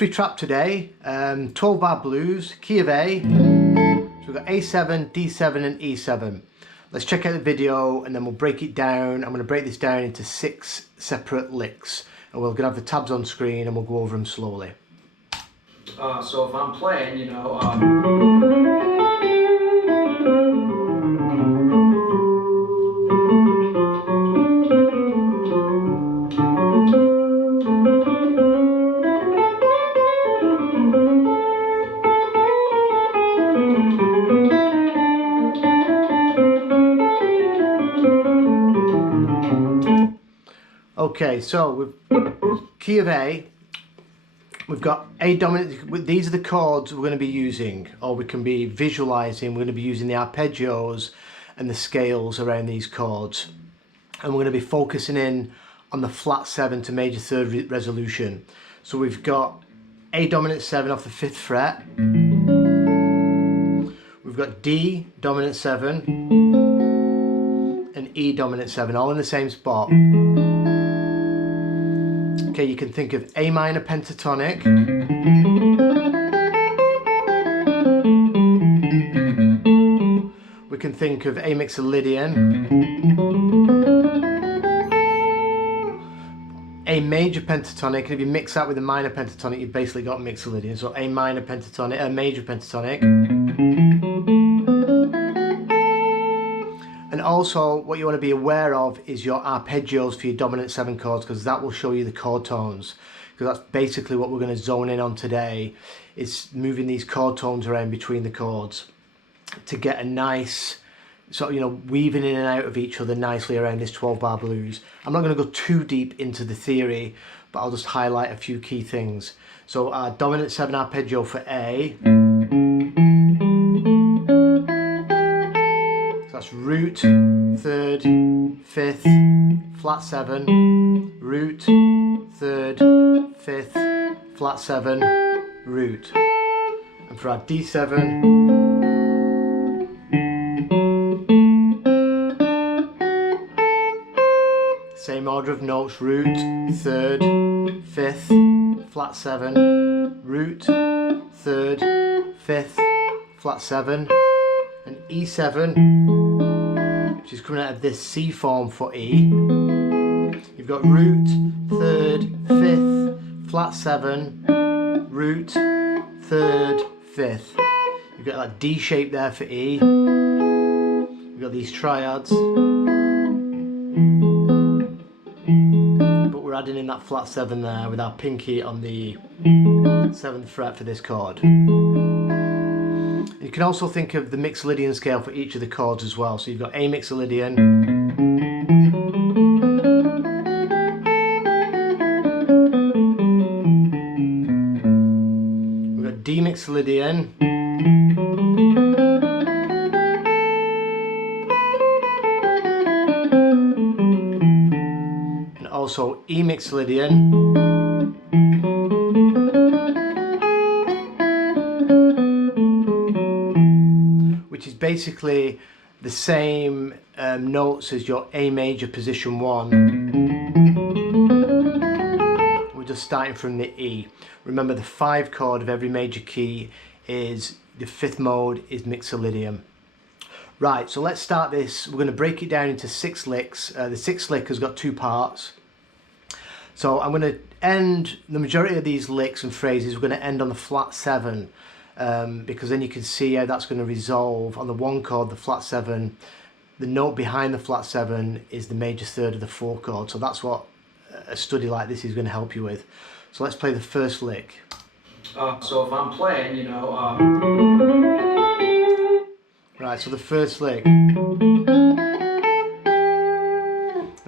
Guthrie Trapp today, 12 bar blues, key of A. So we've got A7, D7 and E7. Let's check out the video and then we'll break it down. I'm going to break this down into 6 separate licks and we're going to have the tabs on screen and we'll go over them slowly. So if I'm playing, you know, okay, so with key of A, we've got A dominant. These are the chords we're going to be using, or we can be visualizing. We're going to be using the arpeggios and the scales around these chords, and we're going to be focusing in on the flat 7 to major 3rd resolution. So we've got A dominant 7 off the 5th fret. We've got D dominant 7 and E dominant 7, all in the same spot. Okay, you can think of A minor pentatonic, we can think of A mixolydian, A major pentatonic, and if you mix that with a minor pentatonic, you've basically got mixolydian. So A minor pentatonic, a major pentatonic. And also what you want to be aware of is your arpeggios for your dominant 7 chords, because that will show you the chord tones, because that's basically what we're going to zone in on today, is moving these chord tones around between the chords to get a nice sort of, you know, weaving in and out of each other nicely around this 12 bar blues. I'm not going to go too deep into the theory, but I'll just highlight a few key things. So our dominant 7 arpeggio for A, that's root, 3rd, 5th, flat 7, root, 3rd, 5th, flat 7, root. And for our D7, same order of notes, root, 3rd, 5th, flat 7, root, 3rd, 5th, flat 7, and E7, which is coming out of this C form for E. You've got root, 3rd, 5th, flat 7, root, 3rd, 5th. You've got that D shape there for E. You've got these triads. But we're adding in that flat 7 there with our pinky on the 7th fret for this chord. You can also think of the mixolydian scale for each of the chords as well. So you've got A mixolydian, we've got D mixolydian, and also E mixolydian, which is basically the same notes as your A major position 1. We're just starting from the E. Remember, the 5 chord of every major key is, the 5th mode is mixolydian. Right, so let's start this. We're going to break it down into 6 licks. The 6th lick has got 2 parts. So I'm going to end the majority of these licks and phrases, we're going to end on the flat 7. Because then you can see how that's going to resolve on the 1 chord, the flat 7. The note behind the flat 7 is the major 3rd of the 4 chord. So that's what a study like this is going to help you with. So let's play the first lick. So if I'm playing, you know, Right, so the first lick. I'm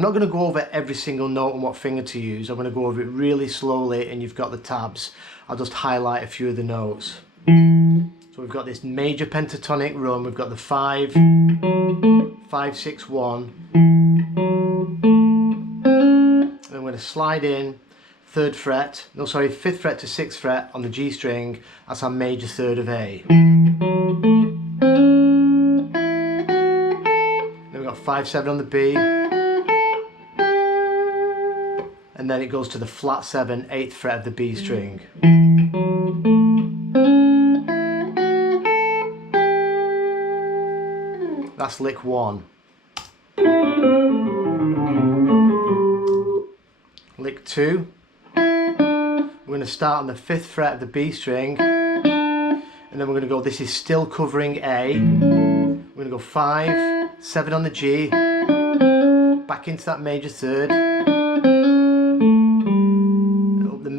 not going to go over every single note and what finger to use. I'm going to go over it really slowly, and you've got the tabs. I'll just highlight a few of the notes. So we've got this major pentatonic run, we've got the 5, 5, 6, 1. And I'm going to slide in 5th fret to 6th fret on the G string. That's our major 3rd of A. Then we've got 5, 7 on the B. And then it goes to the flat 7, 8th fret of the B string. That's lick 1. Lick 2. We're going to start on the 5th fret of the B string, and then we're going to go, this is still covering A. We're going to go 5, 7 on the G, back into that major 3rd,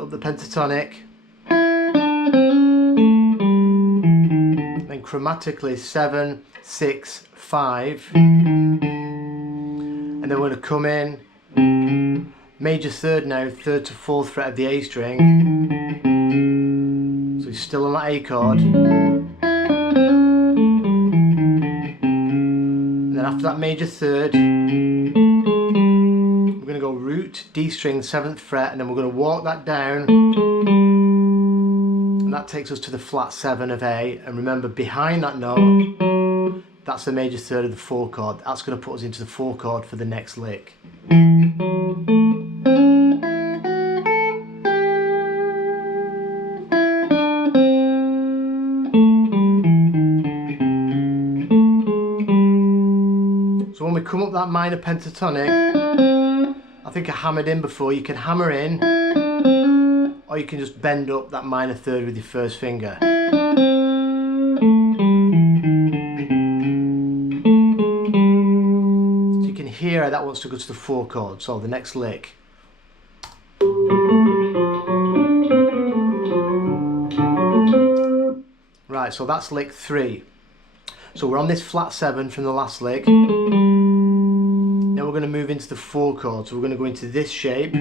up the pentatonic, then chromatically 7, 6, 5, and then we're going to come in major 3rd now, 3rd to 4th fret of the A string, so he's still on that A chord, and then after that major 3rd we're going to go root, D string, 7th fret, and then we're going to walk that down, and that takes us to the flat 7 of A, and remember behind that note, that's the major 3rd of the 4 chord. That's going to put us into the 4 chord for the next lick. So when we come up that minor pentatonic, I think I hammered in before, you can hammer in, or you can just bend up that minor 3rd with your first finger. So you can hear how that wants to go to the 4 chord, so the next lick. Right, so that's lick 3. So we're on this flat 7 from the last lick. Now we're going to move into the 4 chord. So we're going to go into this shape.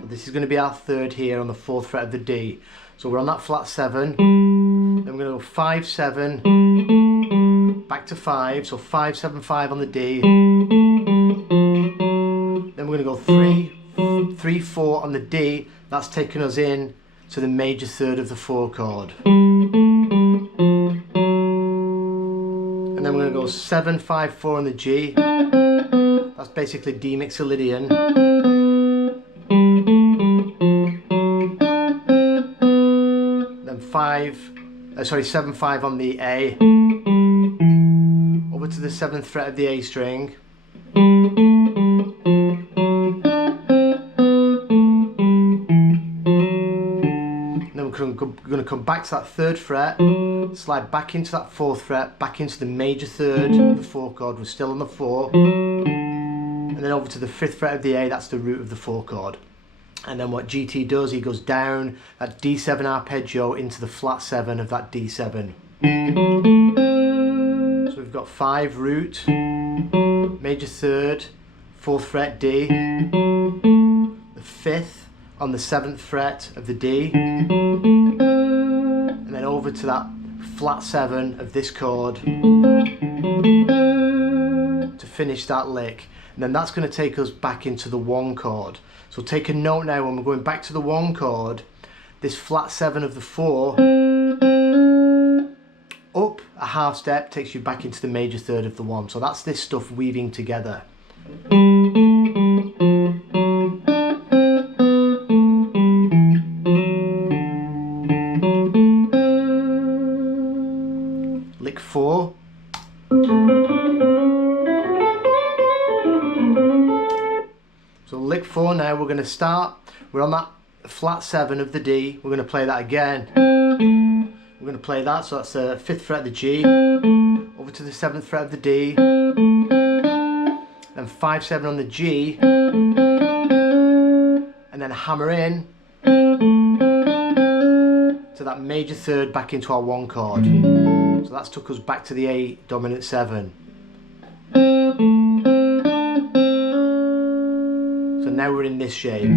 So this is going to be our 3rd here on the 4th fret of the D. So we're on that flat 7. Then we're going to go 5, 7, back to 5. So 5, 7, 5 on the D. Then we're going to go 3, 3, 4 on the D. That's taking us in to the major 3rd of the 4 chord. And then we're going to go 7, 5, 4 on the G. That's basically D mixolydian. Then 7, 5 on the A. Over to the 7th fret of the A string. We're going to come back to that 3rd fret, slide back into that 4th fret, back into the major 3rd of the 4 chord, we're still on the 4, and then over to the 5th fret of the A, that's the root of the 4 chord. And then what GT does, he goes down that D7 arpeggio into the flat 7 of that D7. So we've got 5 root, major 3rd, 4th fret D, the 5th on the 7th fret of the D, and then over to that flat 7 of this chord to finish that lick. And then that's going to take us back into the 1 chord. So take a note now, when we're going back to the 1 chord, this flat 7 of the 4 up a half step takes you back into the major 3rd of the 1. So that's this stuff weaving together. Lick 4. So lick 4 now, we're going to start, we're on that flat 7 of the D, we're going to play that again. We're going to play that, so that's the 5th fret of the G, over to the 7th fret of the D, then 5, 7 on the G, and then hammer in to that major 3rd back into our 1 chord. So that's took us back to the A dominant 7. So now we're in this shape.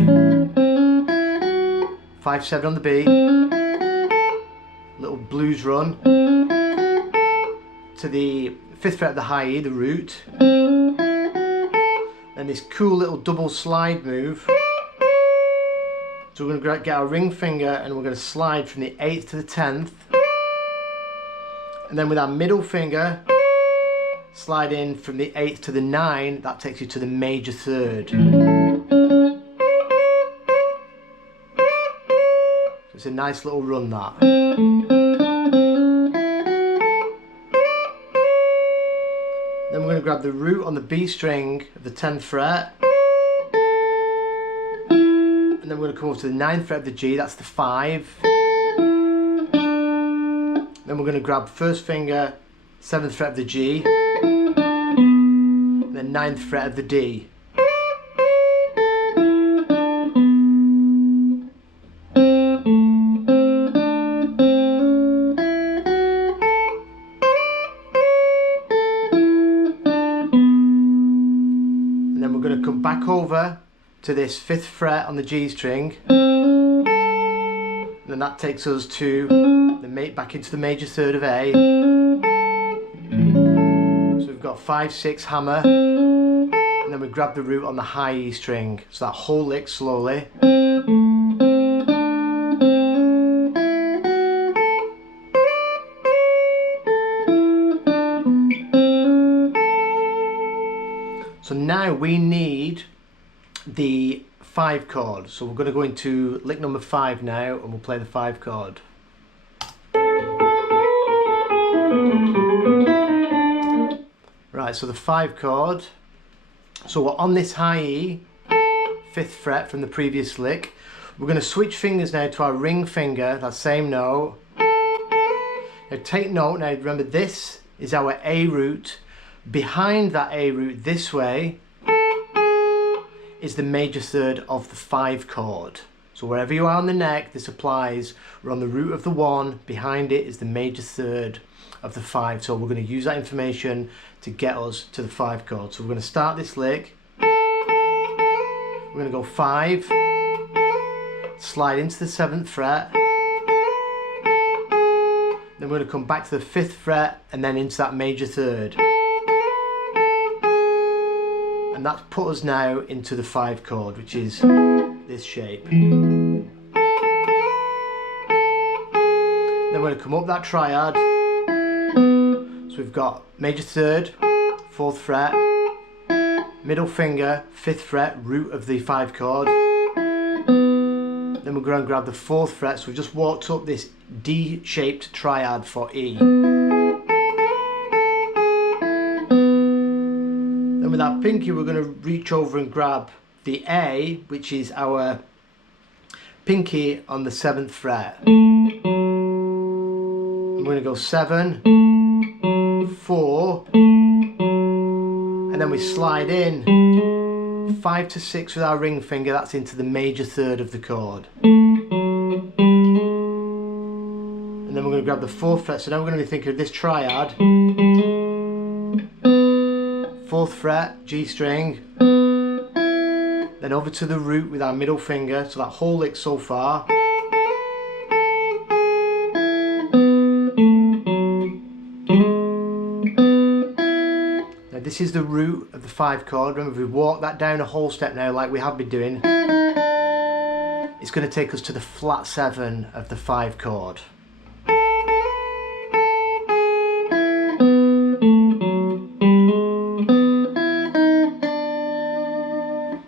5, 7 on the B, little blues run to the 5th fret of the high E, the root, and this cool little double slide move. So we're going to get our ring finger and we're going to slide from the 8th to the 10th, and then with our middle finger slide in from the 8th to the 9, that takes you to the major 3rd. So it's a nice little run, that. to grab the root on the B string of the 10th fret, and then we're going to come over to the 9th fret of the G, that's the 5. Then we're going to grab first finger, 7th fret of the G, and then 9th fret of the D. And then we're going to come back over to this 5th fret on the G string, and then that takes us to back into the major third of A. So we've got 5, 6 hammer, and then we grab the root on the high E string, so that whole lick slowly. So now we need the 5 chord, so we're going to go into lick number 5 now, and we'll play the 5 chord. Right, so the 5 chord, so we're on this high E, 5th fret from the previous lick. We're going to switch fingers now to our ring finger, that same note. Now take note, now remember this is our A root. Behind that A root this way is the major third of the 5 chord. So wherever you are on the neck, this applies. We're on the root of the 1, behind it is the major third of the 5. So we're going to use that information to get us to the 5 chord. So we're going to start this lick. We're going to go 5, slide into the 7th fret, then we're going to come back to the 5th fret and then into that major third. And that's put us now into the 5 chord, which is this shape. Then we're going to come up that triad. So we've got major third, 4th fret, middle finger, 5th fret, root of the 5 chord. Then we're going to grab the 4th fret, so we've just walked up this D-shaped triad for E. Then with our pinky we're going to reach over and grab the A, which is our pinky on the 7th fret. I'm going to go 7, 4, and then we slide in 5 to 6 with our ring finger, that's into the major third of the chord. And then we're going to grab the 4th fret, so now we're going to be thinking of this triad. 4th fret, G string, then over to the root with our middle finger, so that whole lick so far. Now this is the root of the 5 chord. Remember, if we walk that down a whole step now like we have been doing, it's going to take us to the flat 7 of the 5 chord.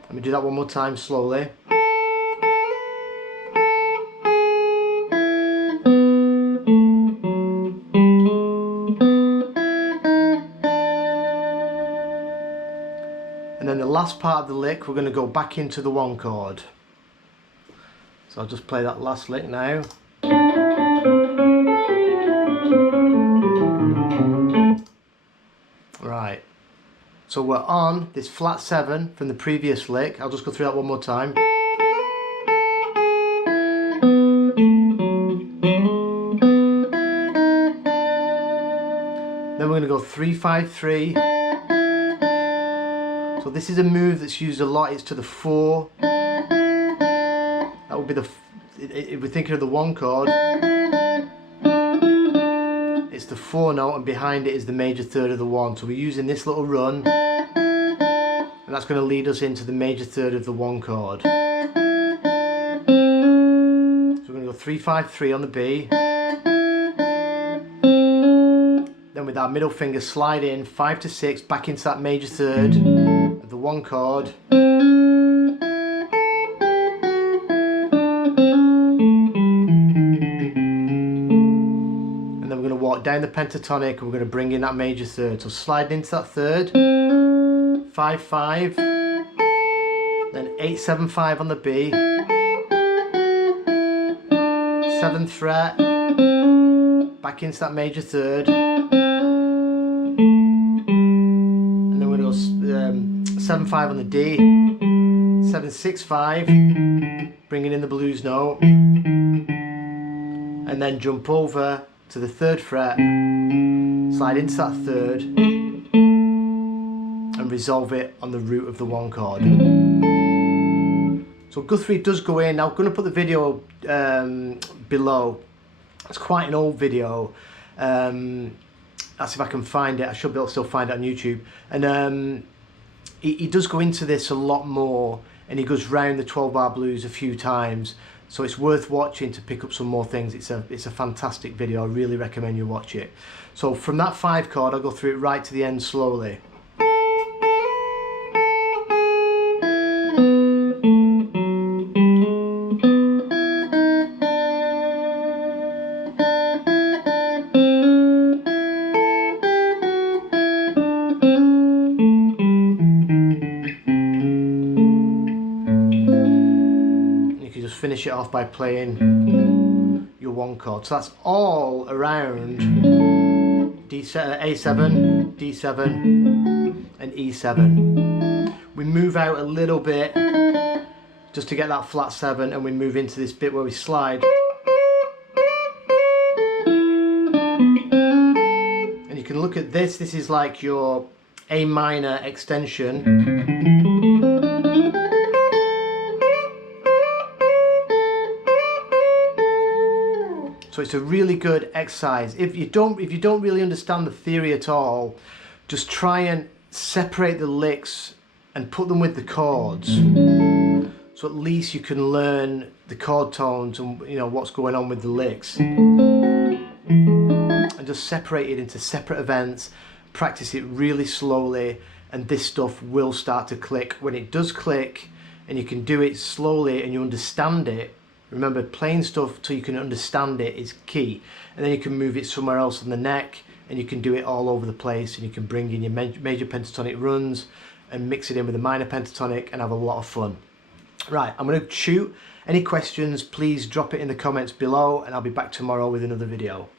Let me do that one more time slowly. And then the last part of the lick, we're going to go back into the 1 chord. So I'll just play that last lick now. Right. So we're on this flat 7 from the previous lick. I'll just go through that one more time. Then we're going to go 3, 5, 3. So this is a move that's used a lot. It's to the 4. That would be the, if we're thinking of the 1 chord, it's the 4 note, and behind it is the major third of the 1. So we're using this little run, and that's going to lead us into the major third of the 1 chord. So we're going to go 3, 5, 3 on the B. Then with our middle finger slide in 5 to 6 back into that major third of the 1 chord. down the pentatonic and we're going to bring in that major third. So slide into that third, 5-5, then 8-7-5 on the B, 7th fret, back into that major third, and then we're going to go 7-5 on the D, 7-6-5, bringing in the blues note, and then jump over to the 3rd fret, slide into that 3rd, and resolve it on the root of the 1 chord. So Guthrie does go in. Now I'm going to put the video below. It's quite an old video. That's if I can find it. I should be able to still find it on YouTube. And he does go into this a lot more, and he goes round the 12-bar blues a few times. So it's worth watching to pick up some more things. It's a fantastic video. I really recommend you watch it. So from that 5 chord, I'll go through it right to the end slowly. Finish it off by playing your 1 chord. So that's all around A7, D7 and E7. We move out a little bit just to get that flat 7, and we move into this bit where we slide. And you can look at this. This is like your A minor extension. So it's a really good exercise. If you don't really understand the theory at all, just try and separate the licks and put them with the chords. So at least you can learn the chord tones and what's going on with the licks. And just separate it into separate events, practice it really slowly, and this stuff will start to click. When it does click and you can do it slowly and you understand it, remember, playing stuff till you can understand it is key, and then you can move it somewhere else on the neck, and you can do it all over the place, and you can bring in your major pentatonic runs and mix it in with a minor pentatonic and have a lot of fun. Right, I'm going to shoot. Any questions, please drop it in the comments below, and I'll be back tomorrow with another video.